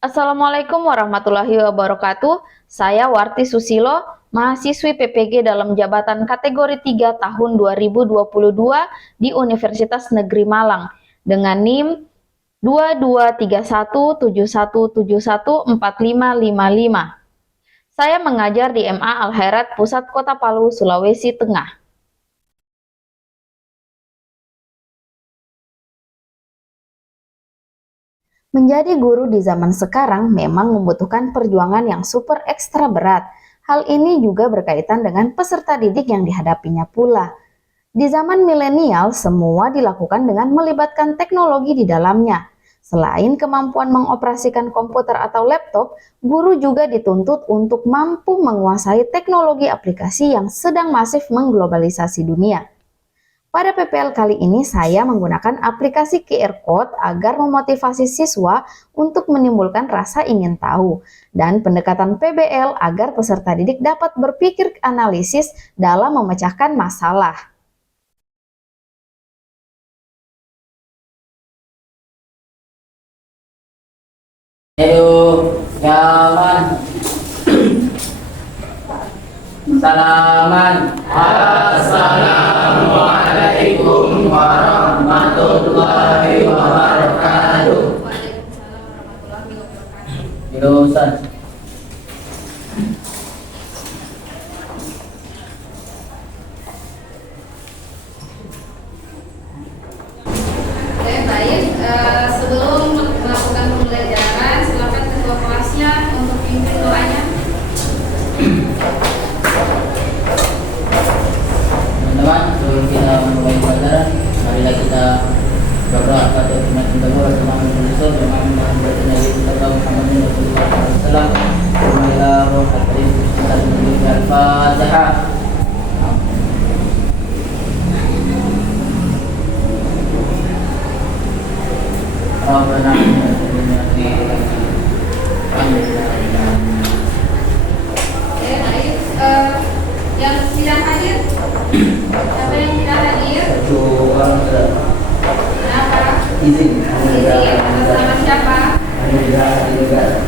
Assalamualaikum warahmatullahi wabarakatuh. Saya Warti Susilo, mahasiswi PPG dalam jabatan kategori 3 tahun 2022 di Universitas Negeri Malang dengan NIM 223171714555. Saya mengajar di MA Al Khairat Pusat Kota Palu, Sulawesi Tengah. Menjadi guru di zaman sekarang memang membutuhkan perjuangan yang super ekstra berat. Hal ini juga berkaitan dengan peserta didik yang dihadapinya pula. Di zaman milenial, semua dilakukan dengan melibatkan teknologi di dalamnya. Selain kemampuan mengoperasikan komputer atau laptop, guru juga dituntut untuk mampu menguasai teknologi aplikasi yang sedang masif mengglobalisasi dunia. Pada PPL kali ini saya menggunakan aplikasi QR Code agar memotivasi siswa untuk menimbulkan rasa ingin tahu dan pendekatan PBL agar peserta didik dapat berpikir analisis dalam memecahkan masalah. Ayo, nyaman. Salaman. Assalamualaikum warahmatullahi wabarakatuh. Waalaikumsalam warahmatullahi wabarakatuh. Jurusan. Oke, baik. Sebelum melakukan pembelajaran, silakan ketua kelasnya untuk pimpin doanya. Teman-teman, sebelum kita memulai pelajaran, marilah kita berdoa pada Tuhan kita buat teman Yesus yang akan bertanya kita tahu sama dengan Rasulullah SAW. Marilah roh hati kita memberikan Fatihah. Rabbana Oke, baik. Yang tidak hadir, siapa yang tidak hadir? Kenapa? Izin. Izin. Atas nama siapa? Alhamdulillah.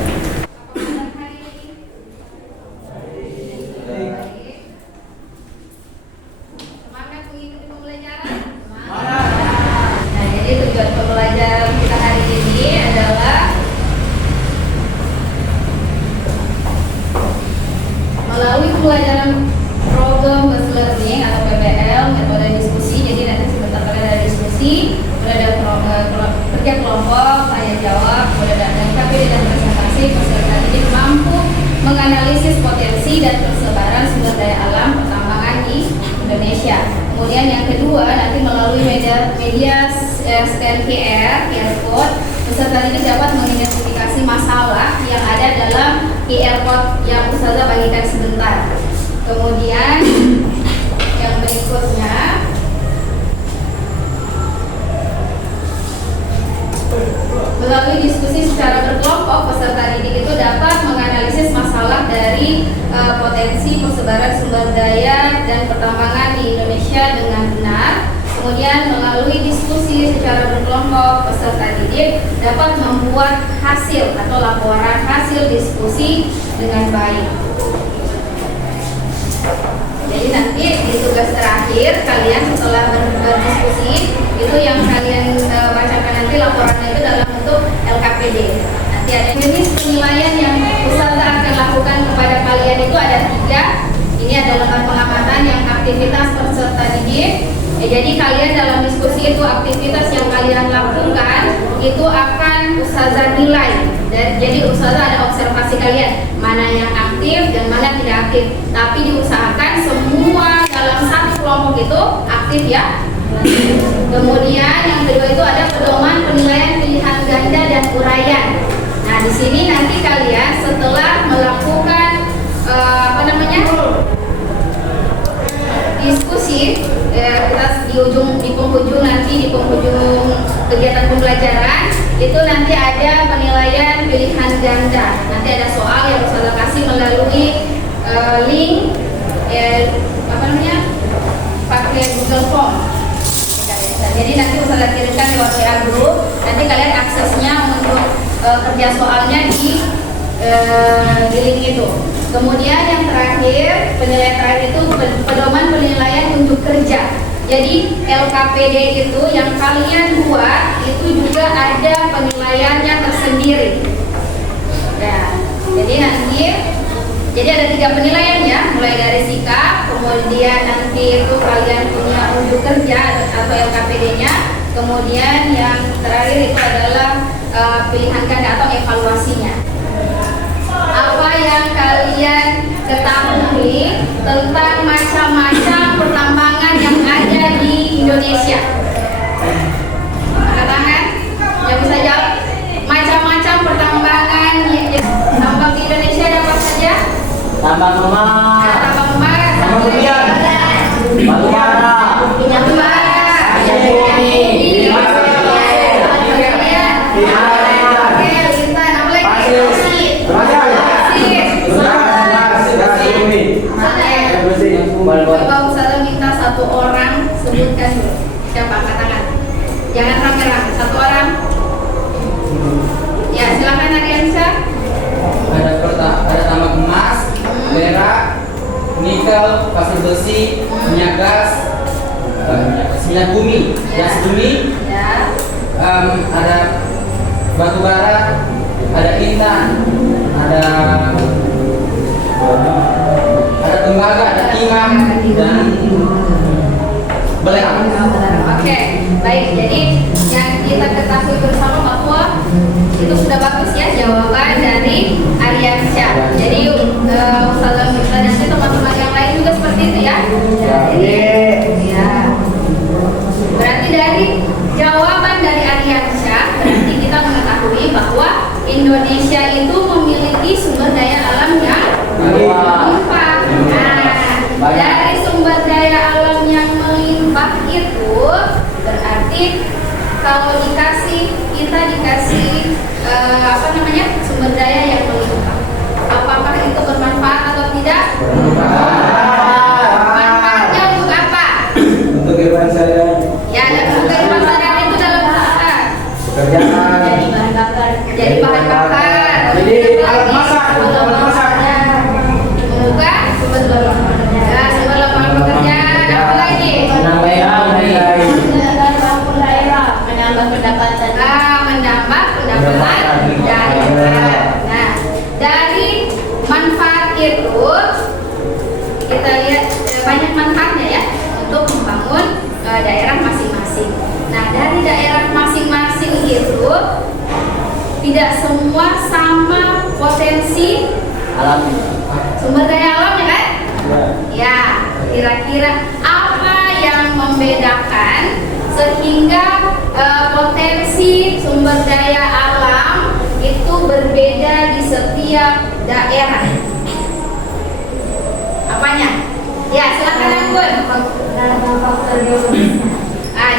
Semangat mengikuti pembelajaran? Semangat. Nah, jadi tujuan pembelajaran kita hari ini adalah melalui pembelajaran program based learning atau PBL, metode diskusi. Jadi nanti sebentar kalian ada diskusi, kemudian ada kerja kelompok, tanya jawab, kemudian ada KPD dan presentasi. Peserta didik mampu menganalisis potensi dan persebaran sumber daya alam pertambangan di Indonesia. Kemudian yang kedua, nanti melalui media scan QR code, peserta didik dapat mengidentifikasi masalah yang ada dalam QR code yang Ustazah bagikan sebentar. Kemudian yang berikutnya, melalui diskusi secara berkelompok, peserta didik itu dapat menganalisis masalah dari potensi persebaran sumber daya dan pertambangan di Indonesia dengan benar. Kemudian melalui diskusi secara berkelompok, peserta didik dapat membuat hasil atau laporan hasil diskusi dengan baik. Jadi nanti di tugas terakhir kalian setelah berdiskusi itu yang kalian bacakan nanti laporannya itu dalam bentuk LKPD. Nanti ada jenis penilaian yang Ustazah akan lakukan kepada kalian itu ada 3. Ini adalah pengamatan yang aktivitas peserta didik. Jadi kalian dalam diskusi itu aktivitas yang kalian lakukan itu akan Ustazah nilai. Dan jadi Ustazah ada observasi kalian mana yang aktif dan mana tidak aktif. Tapi diusahakan semua dalam satu kelompok itu aktif ya. Kemudian yang kedua itu ada pedoman penilaian pilihan ganda dan uraian. Nah di sini nanti kalian setelah melakukan diskusi, kita di penghujung kegiatan pembelajaran itu nanti ada penilaian pilihan ganda. Nanti ada soal yang Ustazah kasih melalui link pakai Google Form. Jadi nanti Ustazah kirimkan lewat WA group. Nanti kalian aksesnya untuk kerja soalnya di link itu. Kemudian yang terakhir, penilaian terakhir itu pedoman penilaian untuk kerja. Jadi LKPD itu yang kalian buat itu juga ada penilaiannya tersendiri. Nah, jadi ada 3 penilaian ya, mulai dari sikap, kemudian nanti itu kalian punya unjuk kerja atau LKPD-nya, kemudian yang terakhir itu adalah pilihan ganda atau evaluasinya. Apa yang kalian ketahui tentang macam-macam pertambangan yang ada di Indonesia? Angkat tangan yang bisa jawab. Macam-macam pertambangan tambang di Indonesia ada apa saja? Tambang emas, Tambang emas, tambang berian, batu bara, minyak bara, bumi, Coba Ustazah minta satu orang sebutkan dulu. Siapa? Angkat tangan. Jangan rame-rame. Satu orang. Ya, silakan Aryansyah. ada tambang emas, perak, nikel, pasir besi, minyak gas, minyak bumi, gas bumi, Ya. ada batu bara, ada intan, ada tembaga, ada timah dan belerang. Oke, baik. Jadi yang kita ketahui bersama bahwa itu sudah bagus ya jawaban dari Aryansyah. Jadi Ustazah minta nanti teman-teman yang lain juga seperti itu ya. Ya. Berarti dari jawaban dari Aryansyah berarti kita mengetahui bahwa Indonesia itu memiliki sumber daya alam yang melimpah. Nah, dari sumber daya alam yang melimpah itu berarti kalau kita dikasih sumber daya yang melimpah, apakah itu bermanfaat atau tidak? Manfaatnya untuk apa? Untuk kehidupan sehari-hari. Ya, dan untuk kehidupan sehari-hari itu dalam apa? Pekerjaan. Jadi bahan bakar. Jadi alat masak. Membuka sumber lapangan pekerjaan. Apa lagi? Menambah pendapatan daerah. Nah, dari manfaat itu kita lihat banyak manfaatnya ya untuk membangun daerah masing-masing. Nah, dari daerah masing-masing itu tidak semua sama potensi Alam. sumber daya alam ya kan? Ya, kira-kira apa yang membedakan sehingga potensi sumber daya alam itu berbeda di setiap daerah? Apanya? Ya, silakan Anggun. Faktor geologis.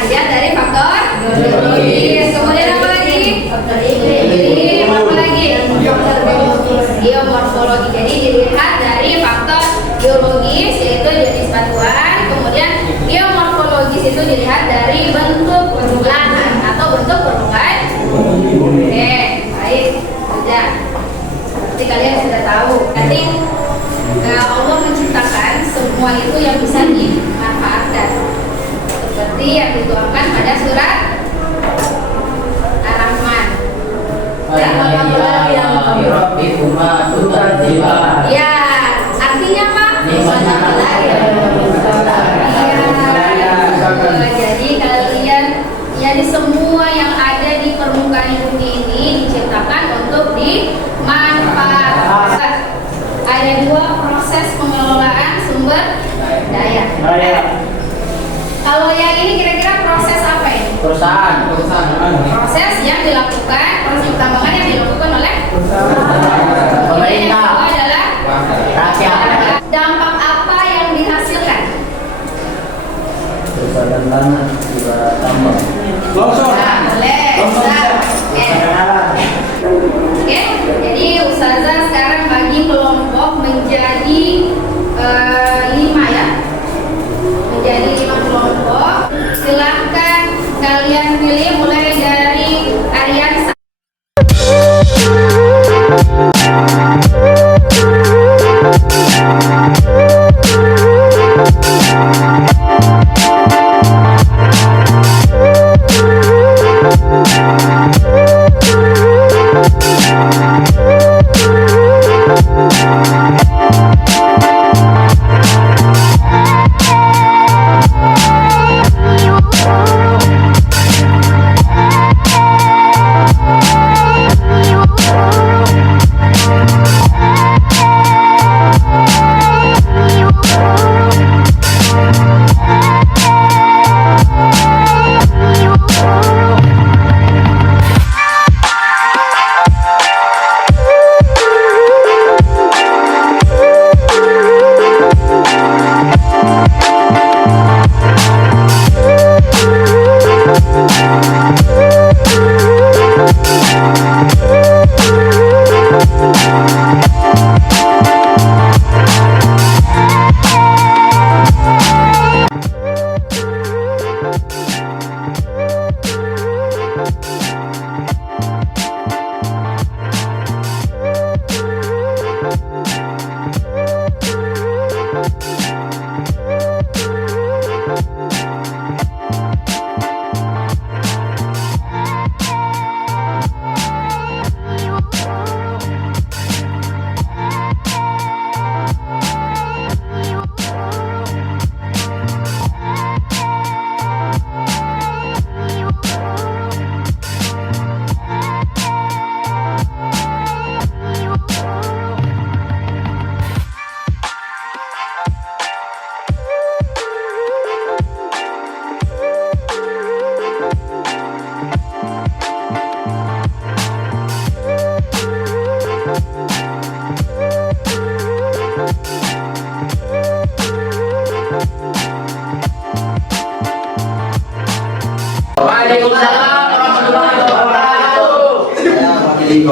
Dilihat dari faktor geologis. Kemudian apa lagi? Faktor iklim. Apa lagi? Geomorfologi. Jadi dilihat dari faktor geologis yaitu jenis batuan, kemudian geomorfologis itu dilihat dari bentuk lahan atau bentuk permukaan. Oke, baik, sudah. Berarti kalian sudah tahu. Nanti Allah menciptakan semua itu yang bisa dimanfaatkan. Seperti yang dituangkan pada surat Ar-Rahman. Ya, artinya apa? Jadi kalian, jadi semua yang ada di permukaan bumi ini diciptakan untuk dimanfaatkan. Ada 2 proses pengelolaan sumber daya. Kalau yang ini kira-kira proses apa ini? Perusahaan. Proses yang dilakukan, proses pertambangan yang dilakukan oleh Pemerintah. Yang kedua adalah Rakyat. dampak apa yang dihasilkan? Perusahaan tanah juga tambang. Nah, boleh. Oke, jadi Ustazah sekarang bagi kelompok menjadi 5 ya. Menjadi 5 kelompok. Silahkan kalian pilih mulai dari Aryansyah.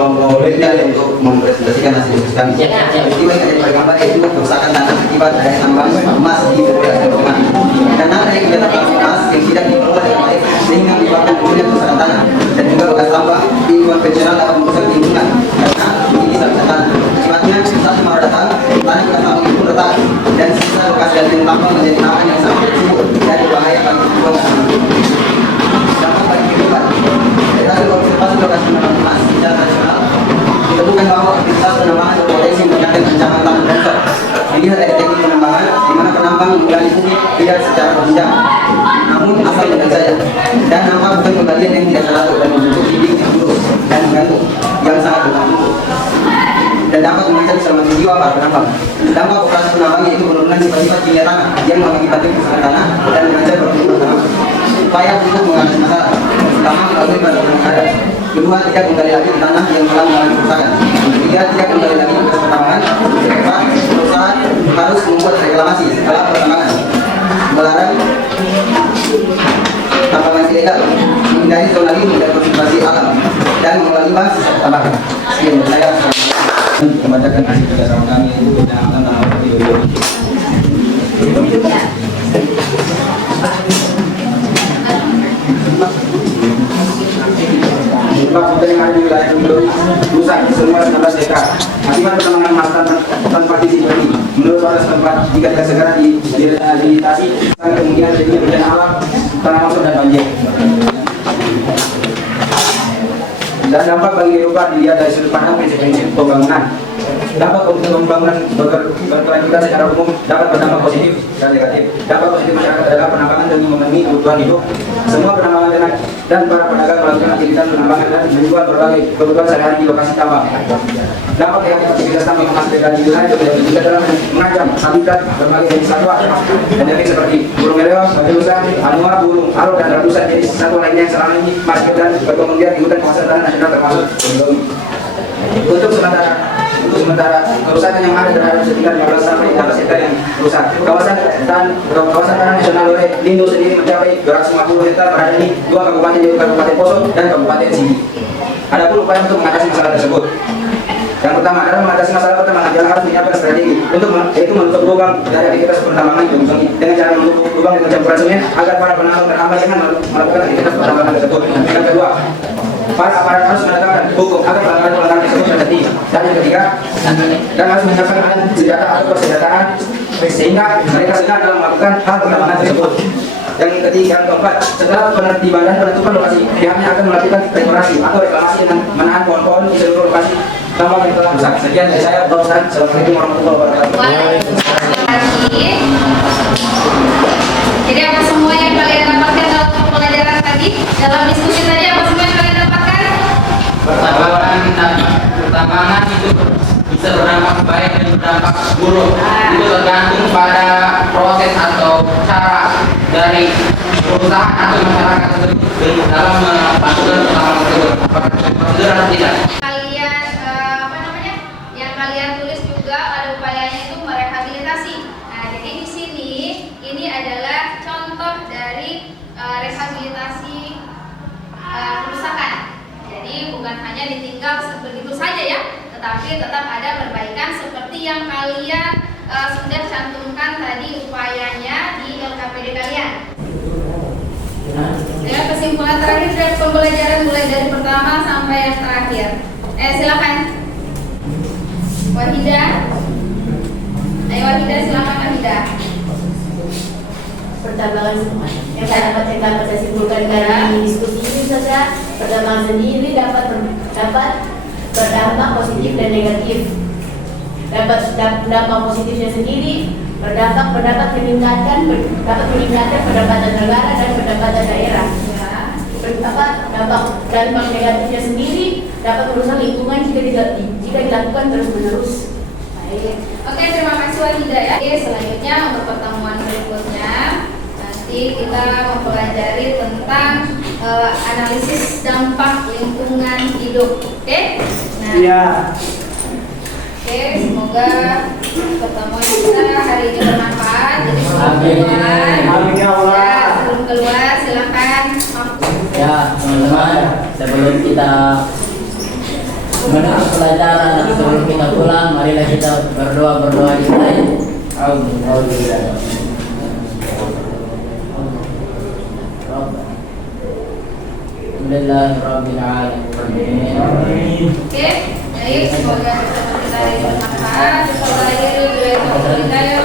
boleh untuk mempresentasikan hasil diskusi kami. Peristiwa yang ada pada gambar itu kerusakan tanah akibat dari tambahan emas di beberapa lingkungan. Karena ada kegiatan emas yang tidak dikelola dengan baik sehingga menyebabkan munculnya kerusakan tanah dan juga bekas tambang di konvensional dapat merusak lingkungan. Karena ini tak bisa tanah. Akibatnya saat kemarau datang, tanah bekas tambang itu retak dan sisa bekas galian tambang menjadi tanah yang sangat subur dan berbahaya bagi lingkungan. Dampak bagi kehidupan. Dari hasil observasi lokasi penambangan emas secara nasional ditemukan bahwa aktivitas penambangan berpotensi meningkatkan ancaman tanah longsor. Dilihat dari teknik penambangan, di mana penambang menggali bumi tidak secara berjenjang, namun asal dengan saja, dan nampak bukan pembalian yang tidak teratur dan membentuk dinding yang lurus dan menggantung yang sangat bergantung dan dapat mengancam keselamatan jiwa para penambang. Dampak operasi penambang yaitu penurunan sifat-sifat kimia tanah yang mengakibatkan kerusakan tanah dan mengancam pertumbuhan tanaman. Upaya untuk mengatasi masalah pertama melalui bantuan negara. Kedua, tidak kembali lagi di tanah yang telah mengalami kerusakan. Ketiga, tidak kembali lagi ke pertambangan. Keempat, perusahaan harus membuat reklamasi setelah pertambangan, melarang tambangan ilegal, menghindari zona lindung dan konservasi alam, dan mengelola limbah sisa pertambangan. Sekian dari saya. Membacakan hasil kerjasama kami untuk penyelamatan tanah di Indonesia. Sebab hutan yang ada di wilayah penduduk rusak seluas 16 hektar akibat pertambangan emas tanpa disipasi. Menurut warga setempat, jika tidak segera direhabilitasi, kemungkinan terjadinya bencana alam, tanah longsor dan banjir. Dan dampak bagi kehidupan dilihat dari sudut pandang prinsip-prinsip pembangunan. Dampak pembangunan berkelanjutan secara umum dapat berdampak positif dan negatif. Dampak positif masyarakat adalah penambangan demi memenuhi kebutuhan hidup. Semua penambangan dan para pedagang melakukan aktivitas penambangan dan menjual berbagai kebutuhan sehari-hari di lokasi tambang. Dampak negatif aktivitas tambang emas dan di wilayah juga dalam mengancam habitat berbagai jenis satwa endemik seperti burung meleo, babirusa, anua, burung arok dan ratusan jenis satwa lainnya yang selama ini masih dan berkembang biak di hutan kawasan tahan nasional termasuk Untuk sementara kerusakan yang ada terhadap sekitar 15 sampai 16 hektar yang rusak. Kawasan tahan nasional Lindo sendiri mencapai 250 hektar berada di 2 kabupaten yaitu Kabupaten Poso dan Kabupaten Sigi. Adapun upaya untuk mengatasi masalah tersebut. Yang pertama adalah mengatasi masalah pertambangan yang harus menyiapkan strategi untuk yaitu menutup lubang dari aktivitas pertambangan itu dengan cara menutup lubang dengan campuran semen agar para penambang terhambat dengan melakukan aktivitas pertambangan tersebut. Yang kedua, para aparat harus menegakkan hukum agar pelanggaran tersebut terhenti. Dan yang ketiga, dan harus menyiapkan alat senjata atau persenjataan sehingga mereka sedang dalam melakukan hal pertambangan tersebut. Yang ketiga, yang keempat, setelah penertiban dan penentuan lokasi, pihaknya akan melakukan restorasi atau reklamasi dengan menahan pohon-pohon di seluruh lokasi tambang yang telah rusak. Sekian dari saya, Pak Ustaz. Assalamualaikum warahmatullahi wabarakatuh. Jadi apa semua yang kalian dapatkan dalam pelajaran tadi, dalam diskusi tadi apa semua yang kalian dapatkan? Pertambangan itu bisa berdampak baik dan berdampak buruk. Itu tergantung pada proses atau cara dari perusahaan atau masyarakat tersebut dalam melakukan pertambangan tersebut. Apakah prosedur atau tidak? Kalian yang kalian tulis juga ada upayanya itu merehabilitasi. Nah, jadi di sini ini adalah contoh dari rehabilitasi kerusakan. Jadi bukan hanya ditinggal begitu saja ya, tetapi tetap ada perbaikan seperti yang kalian sudah cantumkan tadi upayanya di LKPD kalian. Dengan kesimpulan terakhir dari pembelajaran mulai dari pertama sampai yang terakhir. Silakan. Wahidah. Ayo Wahidah, silakan Wahidah. Pertambangan yang dapat saya simpulkan dari diskusi ini saja, pertambangan sendiri dapat berdampak positif dan negatif. Dampak positifnya sendiri dapat meningkatkan pendapatan negara dan pendapatan daerah. Dampak negatifnya sendiri dapat merusak lingkungan jika dilakukan terus-menerus. Oke, terima kasih Wahidah ya. Oke, selanjutnya untuk pertemuan berikutnya nanti kita mempelajari tentang analisis dampak lingkungan hidup. Oke? Nah, Iya. Oke, semoga pertemuan kita hari ini bermanfaat. Jadi sebelum keluar silakan. Ya teman-teman, sebelum kita menutup pelajaran dan sebelum kita pulang, marilah kita berdoa di lain. Alhamdulillahirrahmanirrahim. Oke, baik, semoga kita bermanfaat. Assalamualaikum warahmatullahi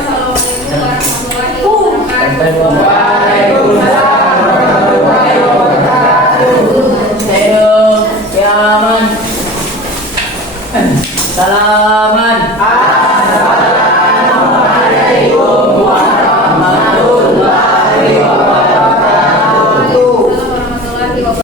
wabarakatuh.